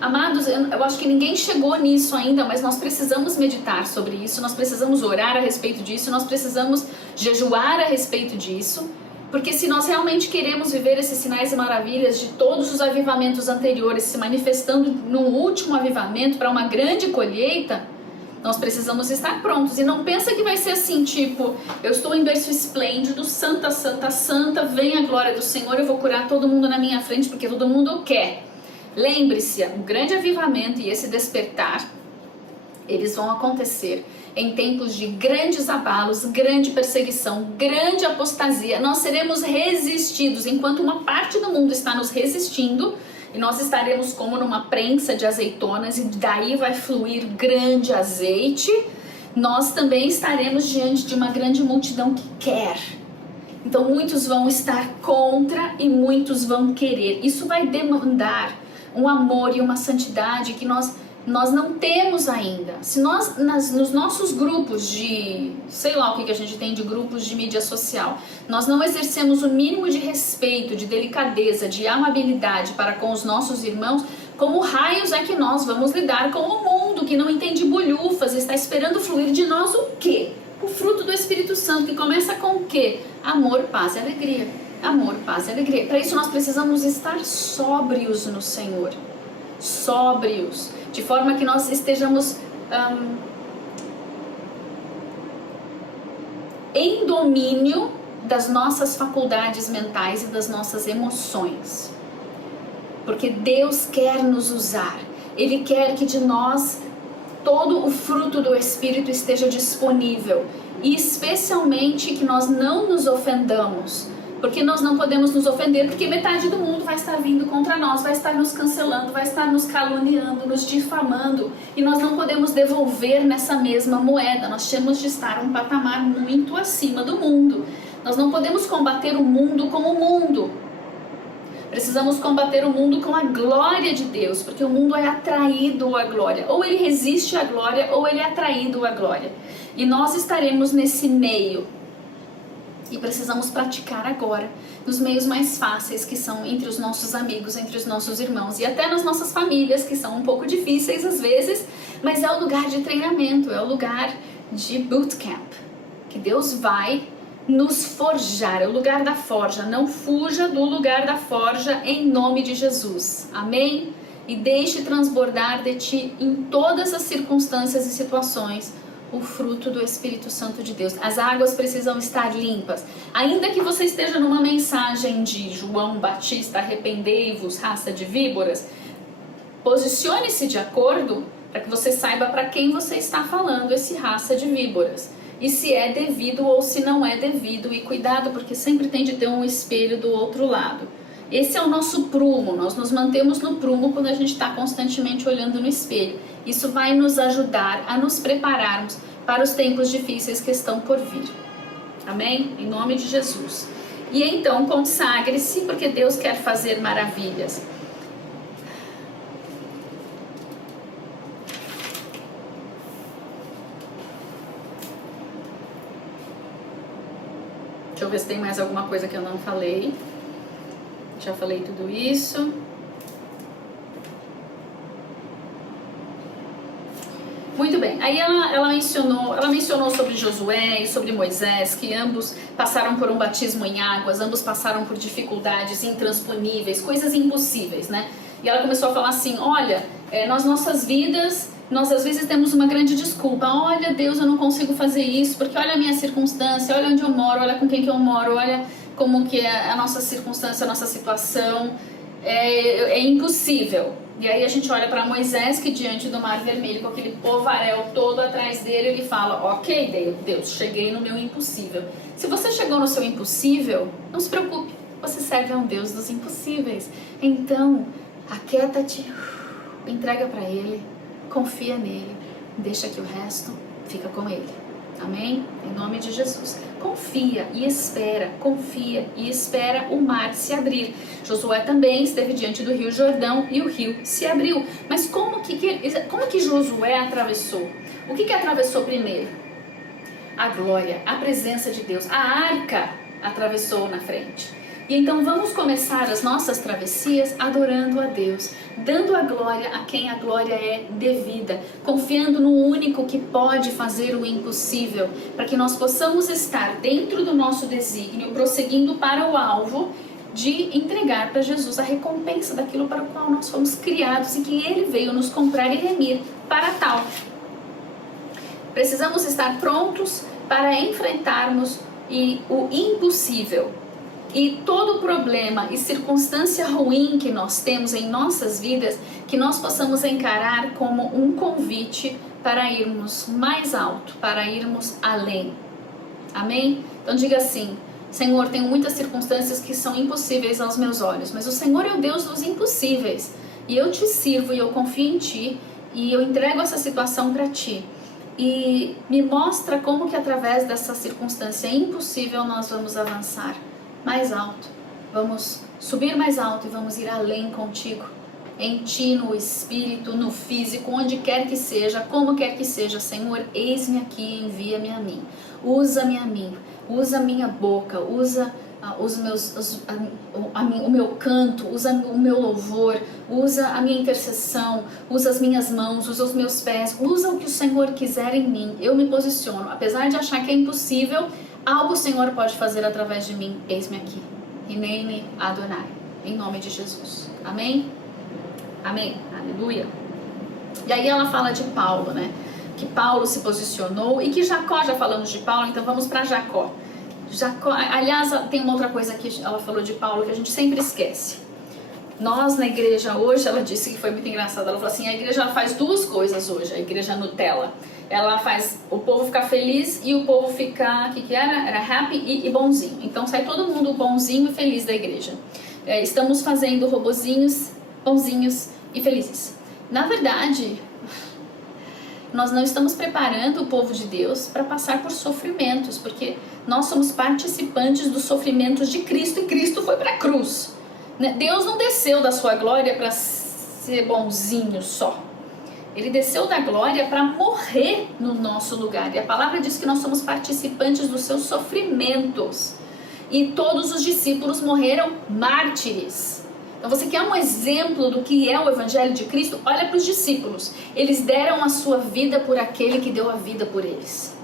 Amados, eu acho que ninguém chegou nisso ainda, mas nós precisamos meditar sobre isso, nós precisamos orar a respeito disso, nós precisamos jejuar a respeito disso, porque se nós realmente queremos viver esses sinais e maravilhas de todos os avivamentos anteriores se manifestando num último avivamento para uma grande colheita, nós precisamos estar prontos. E não pensa que vai ser assim, tipo, eu estou em berço esplêndido, santa, santa, santa, vem a glória do Senhor, eu vou curar todo mundo na minha frente porque todo mundo quer. Lembre-se, um grande avivamento e esse despertar, eles vão acontecer em tempos de grandes abalos, grande perseguição, grande apostasia. Nós seremos resistidos, enquanto uma parte do mundo está nos resistindo, e nós estaremos como numa prensa de azeitonas, e daí vai fluir grande azeite, nós também estaremos diante de uma grande multidão que quer. Então muitos vão estar contra e muitos vão querer. Isso vai demandar um amor e uma santidade que nós não temos ainda. Se nós, nos nossos grupos de, sei lá o que a gente tem de grupos de mídia social, nós não exercemos o mínimo de respeito, de delicadeza, de amabilidade para com os nossos irmãos, como raios é que nós vamos lidar com o mundo que não entende bolhufas, está esperando fluir de nós o quê? O fruto do Espírito Santo, que começa com o quê? Amor, paz e alegria. Amor, paz e alegria. Para isso nós precisamos estar sóbrios no Senhor. Sóbrios. De forma que nós estejamos em domínio das nossas faculdades mentais e das nossas emoções. Porque Deus quer nos usar. Ele quer que de nós todo o fruto do Espírito esteja disponível. E especialmente que nós não nos ofendamos. Porque nós não podemos nos ofender, porque metade do mundo vai estar vindo contra nós, vai estar nos cancelando, vai estar nos caluniando, nos difamando. E nós não podemos devolver nessa mesma moeda. Nós temos de estar um patamar muito acima do mundo. Nós não podemos combater o mundo com o mundo. Precisamos combater o mundo com a glória de Deus, porque o mundo é atraído à glória. Ou ele resiste à glória, ou ele é atraído à glória. E nós estaremos nesse meio. E precisamos praticar agora, nos meios mais fáceis, que são entre os nossos amigos, entre os nossos irmãos, e até nas nossas famílias, que são um pouco difíceis às vezes, mas é o lugar de treinamento, é o lugar de bootcamp, que Deus vai nos forjar, é o lugar da forja. Não fuja do lugar da forja em nome de Jesus, amém? E deixe transbordar de ti em todas as circunstâncias e situações o fruto do Espírito Santo de Deus. As águas precisam estar limpas. Ainda que você esteja numa mensagem de João Batista, arrependei-vos, raça de víboras, posicione-se de acordo para que você saiba para quem você está falando esse raça de víboras. E se é devido ou se não é devido. E cuidado, porque sempre tem de ter um espelho do outro lado. Esse é o nosso prumo, nós nos mantemos no prumo quando a gente está constantemente olhando no espelho. Isso vai nos ajudar a nos prepararmos para os tempos difíceis que estão por vir. Amém? Em nome de Jesus. E então consagre-se, porque Deus quer fazer maravilhas. Deixa eu ver se tem mais alguma coisa que eu não falei. Já falei tudo isso. Muito bem, aí ela mencionou sobre Josué e sobre Moisés, que ambos passaram por um batismo em águas, ambos passaram por dificuldades intransponíveis, coisas impossíveis, né? E ela começou a falar assim, olha, nas nossas vidas, nós às vezes temos uma grande desculpa. Olha, Deus, eu não consigo fazer isso, porque olha a minha circunstância, olha onde eu moro, olha com quem que eu moro, olha como que é a nossa circunstância, a nossa situação, é impossível. E aí a gente olha para Moisés, que diante do Mar Vermelho, com aquele povaréu todo atrás dele, ele fala, ok, Deus, cheguei no meu impossível. Se você chegou no seu impossível, não se preocupe, você serve a um Deus dos impossíveis. Então, aquieta-te, entrega para Ele, confia nele, deixa que o resto fica com Ele. Amém? Em nome de Jesus. Confia e espera o mar se abrir. Josué também esteve diante do rio Jordão e o rio se abriu. Mas como que Josué atravessou? O que atravessou primeiro? A glória, a presença de Deus. A arca atravessou na frente. E então vamos começar as nossas travessias adorando a Deus, dando a glória a quem a glória é devida, confiando no único que pode fazer o impossível, para que nós possamos estar dentro do nosso desígnio, prosseguindo para o alvo de entregar para Jesus a recompensa daquilo para o qual nós fomos criados e que Ele veio nos comprar e remir para tal. Precisamos estar prontos para enfrentarmos o impossível. E todo problema e circunstância ruim que nós temos em nossas vidas, que nós possamos encarar como um convite para irmos mais alto, para irmos além. Amém? Então diga assim: Senhor, tenho muitas circunstâncias que são impossíveis aos meus olhos, mas o Senhor é o Deus dos impossíveis. E eu te sirvo e eu confio em Ti e eu entrego essa situação para Ti. E me mostra como que através dessa circunstância impossível nós vamos avançar mais alto, vamos subir mais alto e vamos ir além contigo, em Ti, no espírito, no físico, onde quer que seja, como quer que seja. Senhor, eis-me aqui, envia-me a mim, usa-me a mim, usa a minha boca, usa o meu canto, usa o meu louvor, usa a minha intercessão, usa as minhas mãos, usa os meus pés, usa o que o Senhor quiser em mim. Eu me posiciono, apesar de achar que é impossível, algo o Senhor pode fazer através de mim. Eis-me aqui. Hineni Adonai. Em nome de Jesus. Amém? Amém. Aleluia. E aí ela fala de Paulo, né? Que Paulo se posicionou e que Jacó, já falamos de Paulo, então vamos para Jacó. Jacó, aliás, tem uma outra coisa que ela falou de Paulo que a gente sempre esquece. Nós na igreja hoje, ela disse que foi muito engraçado, ela falou assim, a igreja faz duas coisas hoje, a igreja Nutella. Ela faz o povo ficar feliz e o povo ficar, o que era? Era happy e bonzinho. Então sai todo mundo bonzinho e feliz da igreja. Estamos fazendo robozinhos, bonzinhos e felizes. Na verdade, nós não estamos preparando o povo de Deus para passar por sofrimentos, porque nós somos participantes dos sofrimentos de Cristo e Cristo foi para a cruz. Deus não desceu da sua glória para ser bonzinho só. Ele desceu da glória para morrer no nosso lugar. E a palavra diz que nós somos participantes dos seus sofrimentos. E todos os discípulos morreram mártires. Então você quer um exemplo do que é o Evangelho de Cristo? Olha para os discípulos. Eles deram a sua vida por aquele que deu a vida por eles.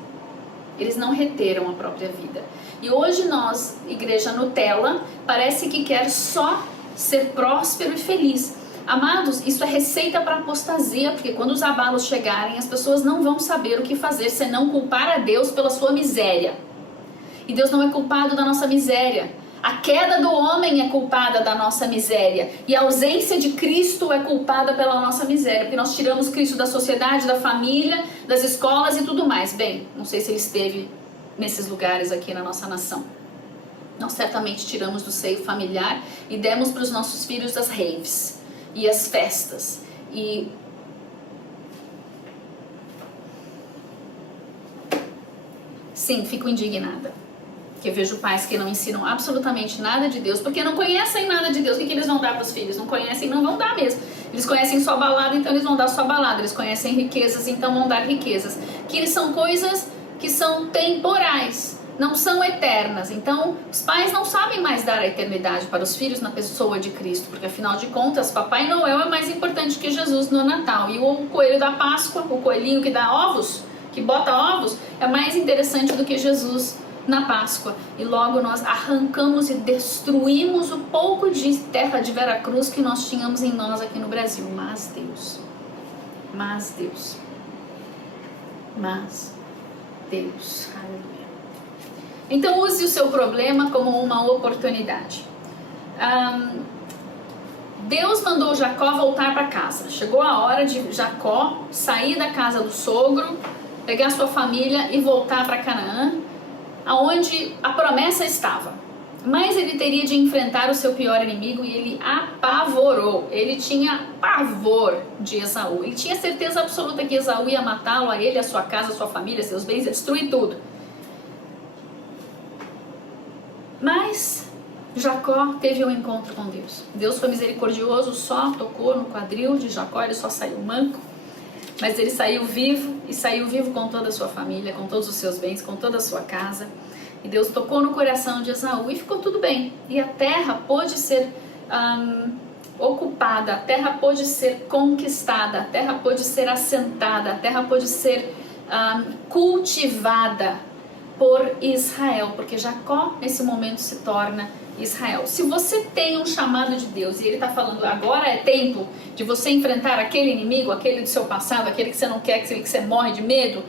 Eles não reteram a própria vida. E hoje nós, igreja Nutella, parece que quer só ser próspero e feliz. Amados, isso é receita para apostasia, porque quando os abalos chegarem, as pessoas não vão saber o que fazer senão culpar a Deus pela sua miséria. E Deus não é culpado da nossa miséria. A queda do homem é culpada da nossa miséria. E a ausência de Cristo é culpada pela nossa miséria, porque nós tiramos Cristo da sociedade, da família, das escolas e tudo mais. Bem, não sei se ele esteve nesses lugares aqui na nossa nação. Nós certamente tiramos do seio familiar e demos para os nossos filhos as raves e as festas. E sim, fico indignada, porque eu vejo pais que não ensinam absolutamente nada de Deus, porque não conhecem nada de Deus. O que eles vão dar para os filhos? Não conhecem, não vão dar mesmo. Eles conhecem só balada, então eles vão dar só balada. Eles conhecem riquezas, então vão dar riquezas. Que são coisas que são temporais, não são eternas. Então os pais não sabem mais dar a eternidade para os filhos na pessoa de Cristo, porque afinal de contas Papai Noel é mais importante que Jesus no Natal, e o coelho da Páscoa, o coelhinho que dá ovos, que bota ovos, é mais interessante do que Jesus na Páscoa. E logo nós arrancamos e destruímos o pouco de terra de Veracruz que nós tínhamos em nós aqui no Brasil. Mas Deus, aleluia. Então use o seu problema como uma oportunidade. Deus mandou Jacó voltar para casa. Chegou a hora de Jacó sair da casa do sogro, pegar sua família e voltar para Canaã, aonde a promessa estava. mais ele teria de enfrentar o seu pior inimigo, e ele apavorou. Ele tinha pavor de Esaú. Ele tinha certeza absoluta que Esaú ia matá-lo, a ele, a sua casa, a sua família, seus bens, ia destruir tudo. Mas Jacó teve um encontro com Deus. Deus foi misericordioso, só tocou no quadril de Jacó, ele só saiu manco. Mas ele saiu vivo, e saiu vivo com toda a sua família, com todos os seus bens, com toda a sua casa. E Deus tocou no coração de Esaú e ficou tudo bem. E a terra pôde ser ocupada, a terra pôde ser conquistada, a terra pôde ser assentada, a terra pôde ser cultivada por Israel, porque Jacó nesse momento se torna Israel. Se você tem um chamado de Deus e ele está falando agora é tempo de você enfrentar aquele inimigo, aquele do seu passado, aquele que você não quer, aquele que você morre de medo,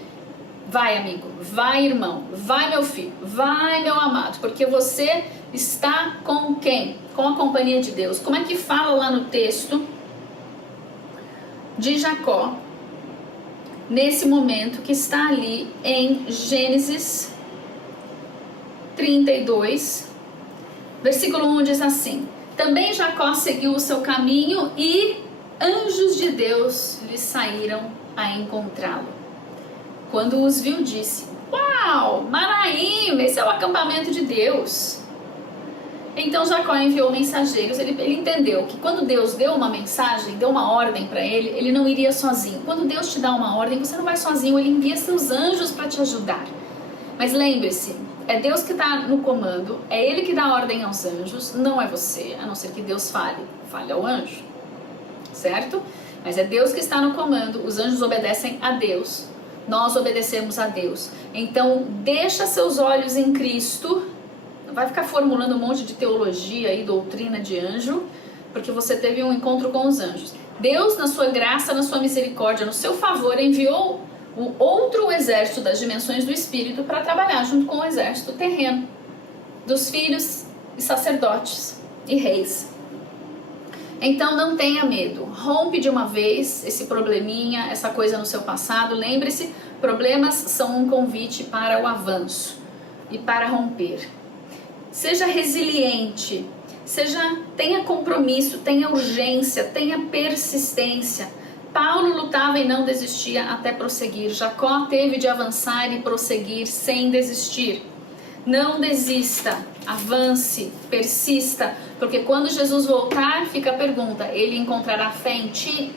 vai, amigo, vai, irmão, vai, meu filho, vai, meu amado, porque você está com quem? Com a companhia de Deus. Como é que fala lá no texto de Jacó, nesse momento que está ali em Gênesis 32, versículo 1 diz assim: também Jacó seguiu o seu caminho e anjos de Deus lhe saíram a encontrá-lo. Quando os viu, disse: uau, Manaim, esse é o acampamento de Deus. Então Jacó enviou mensageiros. Ele entendeu que quando Deus deu uma mensagem, deu uma ordem para ele, ele não iria sozinho. Quando Deus te dá uma ordem, você não vai sozinho, ele envia seus anjos para te ajudar. Mas lembre-se, é Deus que está no comando, é Ele que dá ordem aos anjos, não é você, a não ser que Deus fale ao anjo, certo? Mas é Deus que está no comando, os anjos obedecem a Deus, nós obedecemos a Deus. Então deixa seus olhos em Cristo, não vai ficar formulando um monte de teologia e doutrina de anjo, porque você teve um encontro com os anjos. Deus, na sua graça, na sua misericórdia, no seu favor, enviou o outro exército das dimensões do Espírito para trabalhar junto com o exército terreno dos filhos e sacerdotes e reis. Então não tenha medo, rompe de uma vez esse probleminha, essa coisa no seu passado. Lembre-se, problemas são um convite para o avanço e para romper. Seja resiliente, tenha compromisso, tenha urgência, tenha persistência. Paulo lutava e não desistia até prosseguir. Jacó teve de avançar e prosseguir sem desistir. Não desista, avance, persista, porque quando Jesus voltar, fica a pergunta: ele encontrará fé em ti?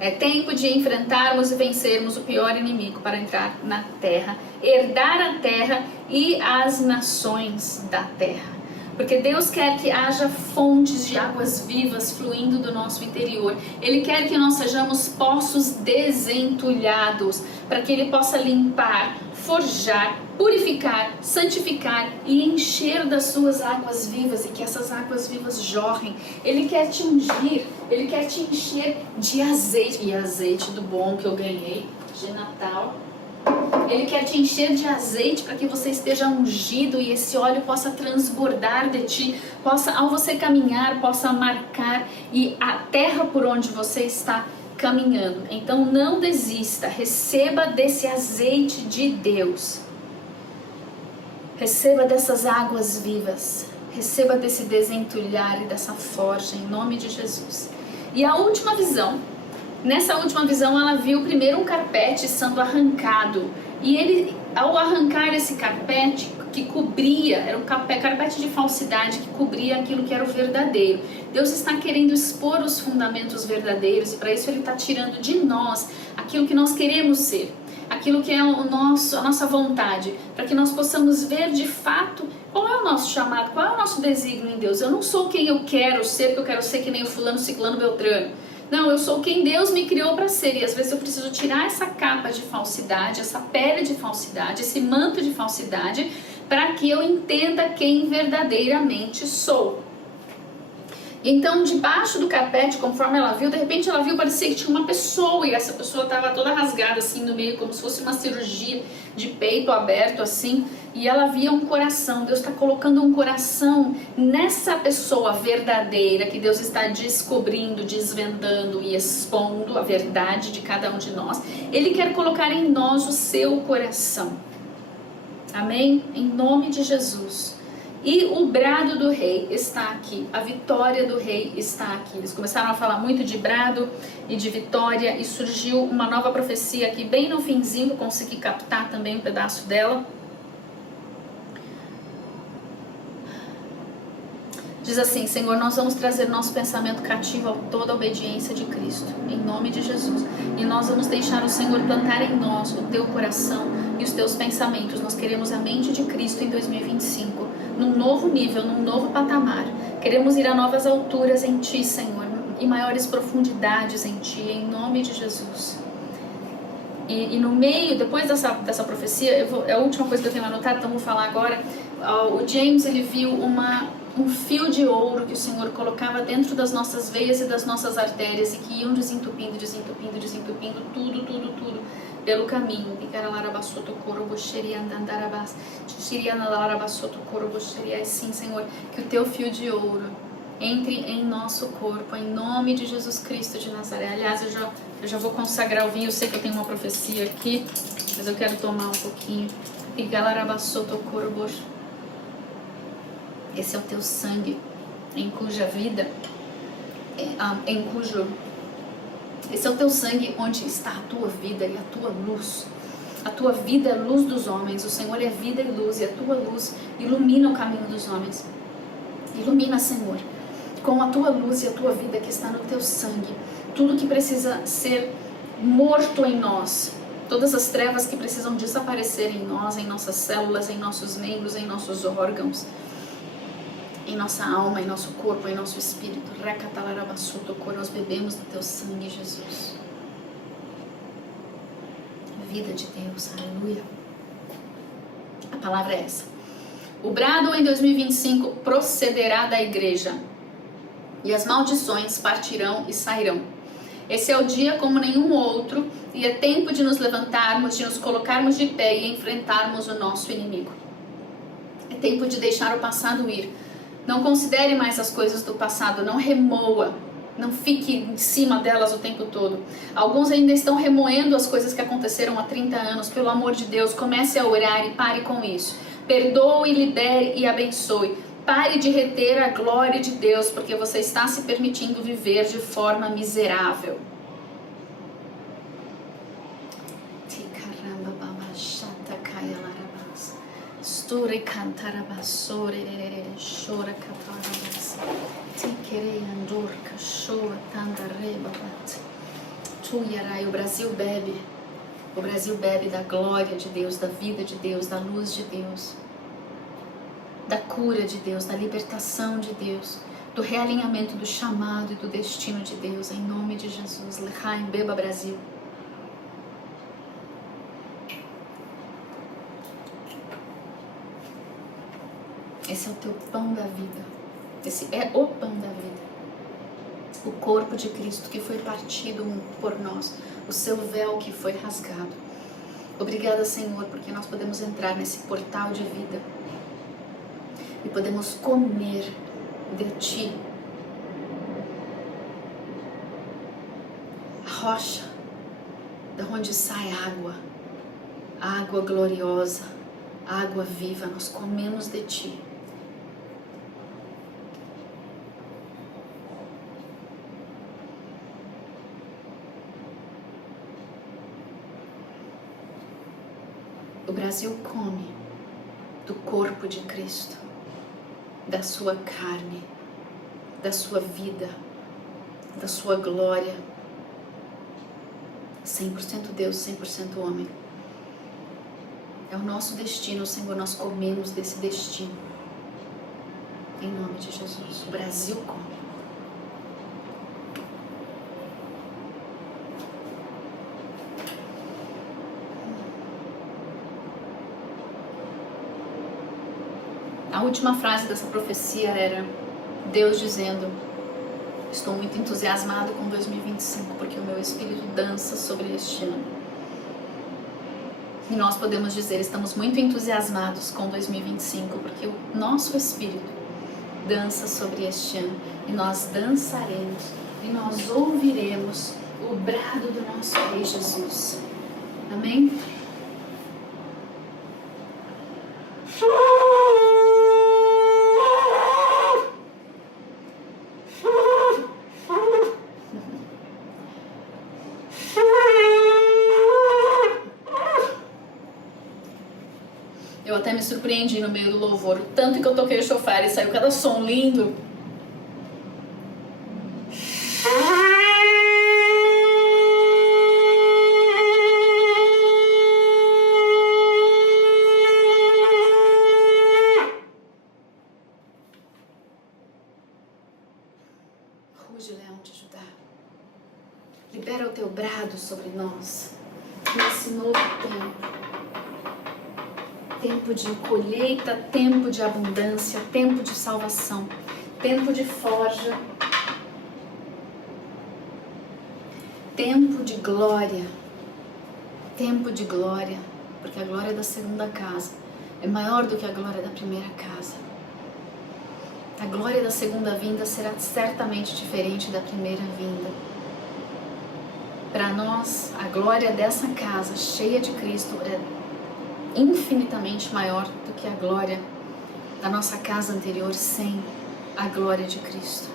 É tempo de enfrentarmos e vencermos o pior inimigo para entrar na terra, herdar a terra e as nações da terra. Porque Deus quer que haja fontes de águas vivas fluindo do nosso interior. Ele quer que nós sejamos poços desentulhados, para que Ele possa limpar, forjar, purificar, santificar e encher das suas águas vivas, e que essas águas vivas jorrem. Ele quer te ungir, Ele quer te encher de azeite, e azeite do bom que eu ganhei de Natal. Ele quer te encher de azeite para que você esteja ungido e esse óleo possa transbordar de ti, ao você caminhar, possa marcar e a terra por onde você está caminhando. Então não desista, receba desse azeite de Deus, receba dessas águas vivas, receba desse desentulhar e dessa forja em nome de Jesus. E a última visão. Nessa última visão, ela viu primeiro um carpete sendo arrancado. E ele, ao arrancar esse carpete que cobria, era um carpete de falsidade que cobria aquilo que era o verdadeiro. Deus está querendo expor os fundamentos verdadeiros, e para isso Ele está tirando de nós aquilo que nós queremos ser, aquilo que é a nossa vontade, para que nós possamos ver de fato qual é o nosso chamado, qual é o nosso desígnio em Deus. Eu não sou quem eu quero ser, porque eu quero ser que nem o fulano, ciclano, beltrano. Não, eu sou quem Deus me criou para ser, e às vezes eu preciso tirar essa capa de falsidade, essa pele de falsidade, esse manto de falsidade, para que eu entenda quem verdadeiramente sou. Então, debaixo do carpete, conforme ela viu, de repente ela viu, parecia que tinha uma pessoa, e essa pessoa estava toda rasgada assim no meio, como se fosse uma cirurgia de peito aberto assim, e ela via um coração. Deus está colocando um coração nessa pessoa verdadeira, que Deus está descobrindo, desvendando e expondo a verdade de cada um de nós. Ele quer colocar em nós o seu coração. Amém? Em nome de Jesus. E o brado do rei está aqui, a vitória do rei está aqui. Eles começaram a falar muito de brado e de vitória e surgiu uma nova profecia aqui bem no finzinho, consegui captar também um pedaço dela. Diz assim: Senhor, nós vamos trazer nosso pensamento cativo a toda a obediência de Cristo, em nome de Jesus. E nós vamos deixar o Senhor plantar em nós o teu coração e os teus pensamentos. Nós queremos a mente de Cristo em 2025, num novo nível, num novo patamar. Queremos ir a novas alturas em Ti, Senhor, e maiores profundidades em Ti, em nome de Jesus. E no meio, depois dessa profecia, é a última coisa que eu tenho anotado, então vou falar agora. O James, ele viu um fio de ouro que o Senhor colocava dentro das nossas veias e das nossas artérias e que iam desentupindo tudo pelo caminho. Sim, Senhor, que o teu fio de ouro entre em nosso corpo, em nome de Jesus Cristo de Nazaré. Aliás, eu já vou consagrar o vinho. Eu sei que eu tenho uma profecia aqui, mas eu quero tomar um pouquinho. Esse é o teu sangue, em cuja vida, esse é o teu sangue onde está a tua vida e a tua luz. A tua vida é a luz dos homens, o Senhor é vida e luz, e a tua luz ilumina o caminho dos homens. Ilumina, Senhor, com a tua luz e a tua vida que está no teu sangue, tudo que precisa ser morto em nós, todas as trevas que precisam desaparecer em nós, em nossas células, em nossos membros, em nossos órgãos, em nossa alma, em nosso corpo, em nosso espírito. Nós bebemos do teu sangue, Jesus. Vida de Deus, aleluia. A palavra é essa. O brado em 2025 procederá da igreja, e as maldições partirão e sairão. Esse é o dia como nenhum outro, e é tempo de nos levantarmos, de nos colocarmos de pé e enfrentarmos o nosso inimigo. É tempo de deixar o passado ir. Não considere mais as coisas do passado, não remoa, não fique em cima delas o tempo todo. Alguns ainda estão remoendo as coisas que aconteceram há 30 anos. Pelo amor de Deus, comece a orar e pare com isso. Perdoe, lidere e abençoe. Pare de reter a glória de Deus, porque você está se permitindo viver de forma miserável. Sture cantarabasore, chora catarabas, tiquerei andor, cachorra, tandarebabat. Tuiarai, o Brasil bebe da glória de Deus, da vida de Deus, da luz de Deus, da cura de Deus, da libertação de Deus, do realinhamento do chamado e do destino de Deus, em nome de Jesus. Lechaim, beba Brasil. Esse é o teu pão da vida. Esse é o pão da vida. O corpo de Cristo que foi partido por nós. O seu véu que foi rasgado. Obrigada, Senhor, porque nós podemos entrar nesse portal de vida. E podemos comer de Ti. A rocha, de onde sai água. Água gloriosa. Água viva. Nós comemos de Ti. O Brasil come do corpo de Cristo, da sua carne, da sua vida, da sua glória. 100% Deus, 100% homem. É o nosso destino, Senhor, nós comemos desse destino. Em nome de Jesus. O Brasil come. A última frase dessa profecia era Deus dizendo: estou muito entusiasmado com 2025, porque o meu espírito dança sobre este ano. E nós podemos dizer, estamos muito entusiasmados com 2025, porque o nosso espírito dança sobre este ano. E nós dançaremos, e nós ouviremos o brado do nosso Rei Jesus. Amém? Eu até me surpreendi no meio do louvor, o tanto que eu toquei o chofar e saiu cada som lindo. Ruge, leão de Judá. Libera o teu brado sobre nós nesse novo tempo. Tempo de colheita, tempo de abundância, tempo de salvação, tempo de forja, tempo de glória, porque a glória da segunda casa é maior do que a glória da primeira casa. A glória da segunda vinda será certamente diferente da primeira vinda. Para nós, a glória dessa casa cheia de Cristo é infinitamente maior do que a glória da nossa casa anterior sem a glória de Cristo.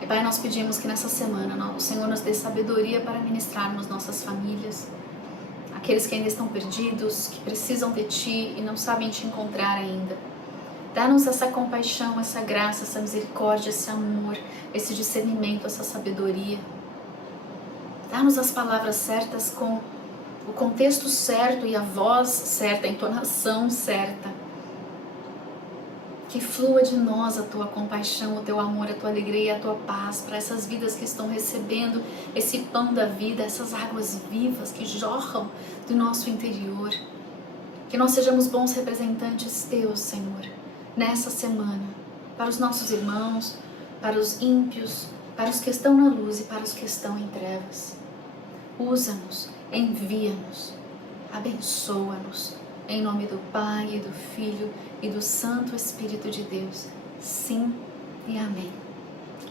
E Pai, nós pedimos que nessa semana o Senhor nos dê sabedoria para ministrarmos nossas famílias, aqueles que ainda estão perdidos, que precisam de Ti e não sabem Te encontrar ainda. Dá-nos essa compaixão, essa graça, essa misericórdia, esse amor, esse discernimento, essa sabedoria. Dá-nos as palavras certas com o contexto certo e a voz certa, a entonação certa. Que flua de nós a Tua compaixão, o Teu amor, a Tua alegria e a Tua paz para essas vidas que estão recebendo esse pão da vida, essas águas vivas que jorram do nosso interior. Que nós sejamos bons representantes Teus, Senhor, nessa semana, para os nossos irmãos, para os ímpios, para os que estão na luz e para os que estão em trevas. Usa-nos, envia-nos, abençoa-nos, em nome do Pai, e do Filho e do Santo Espírito de Deus. Sim e amém.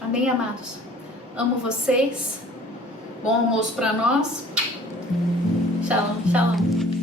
Amém, amados? Amo vocês. Bom almoço para nós. Shalom, shalom.